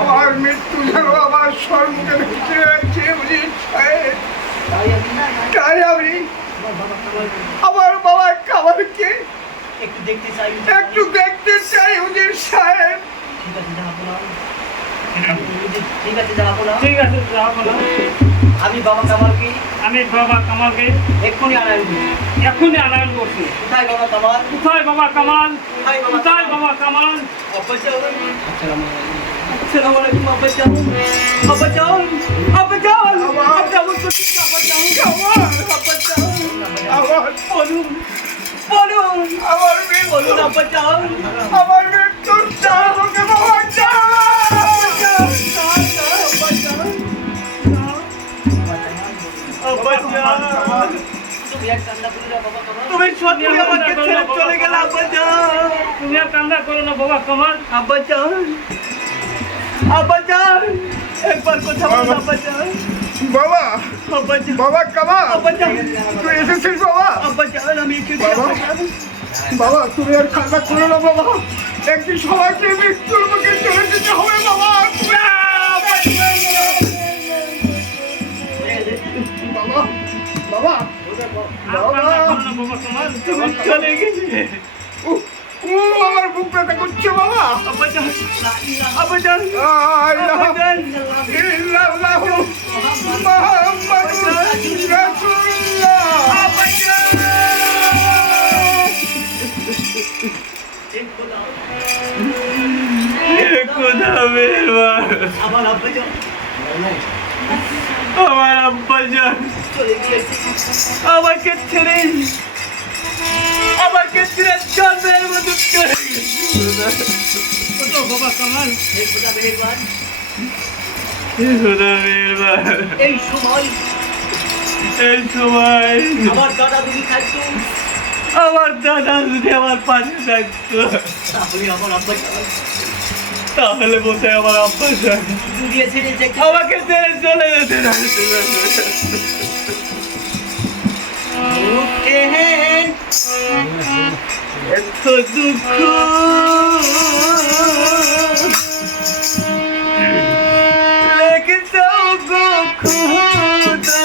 আমার মৃত্যু যেন আমার সম্মুখে ভেসে রয়েছে উজির সাহেব। তাই আমি আমার বাবার খাবারকে একটু দেখতে চাই উজির সাহেব। ঠিক আছে জাহাপনা, আমি বাবা কামালকে এক্ষুনি আনায়ন করছি। কোথায় বাবা কামাল? আসসালামু আলাইকুম আব্বাজান। আমার মৃত্যুর চালকে বাবা তুমি সত্যি আমাকে ছেড়ে চলে গেলে আব্বাজান। তুমি আর কান্না করো না বাবা কামাল। আব্বাজান একবার কথা বলো আব্বাজান। বাবা কামাল, আব্বাজান তুই এসেছিস বাবা? আব্বাজান আমি এসেছি আব্বাজান। বাবা তুমি আর কান্না করো না বাবা, একদিন সবাইকে মৃত্যুর মুখে চলে যেতে হবে বাবা। বাবা তুমি চলে গেলে আমার বুক ব্যথা করছে বাবা। আব্বাজান ইল্লাল্লাহু মুহাম্মাদুর রাসূলুল্লাহ। আমার আব্বাজান চলে গিয়েছে আমাকে ছেড়ে জন্মের মতো চলে গেছে। বাবা কামাল, এই সময় আমার দাদা যদি থাকতো, আমার পাশে থাকতো, তাহলে বসে আমার আব্বাজান আমাকে ছেড়ে চলে যেতে এত দুঃখ লেগে যাও গো খোদা।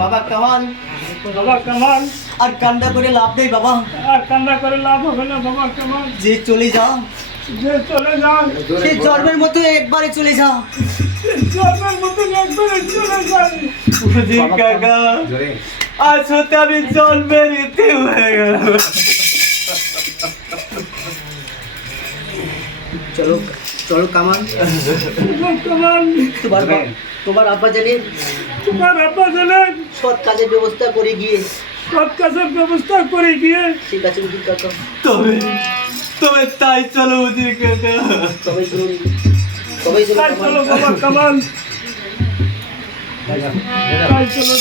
বাবা কামাল, বাবা কামাল, আর কান্না করে লাভ নেই বাবা, আর কান্না করে লাভ হবে না বাবা কামাল। যে চলে যা, যে চলে যান, সে জন্মের মতো একবারে চলে যা। জন্মের মতন একবারে চলে যান। কাকা আজ হতে আমি জন্মের ইতি হয়ে গেল। চলো চলো কামাল, বাবা কামাল, তোমার আব্বা জানে তোমার আব্বা জানেন সৎ কাজের ব্যবস্থা করে গিয়ে, সব কাজের ব্যবস্থা করে গিয়ে ঠিক আছে উজির কাকা, তবে তবে তাই চলো উজির কাকা। সবাই শুনুন, সবাই শুনুন তাই চলো বাবা কামাল, তাই চলো।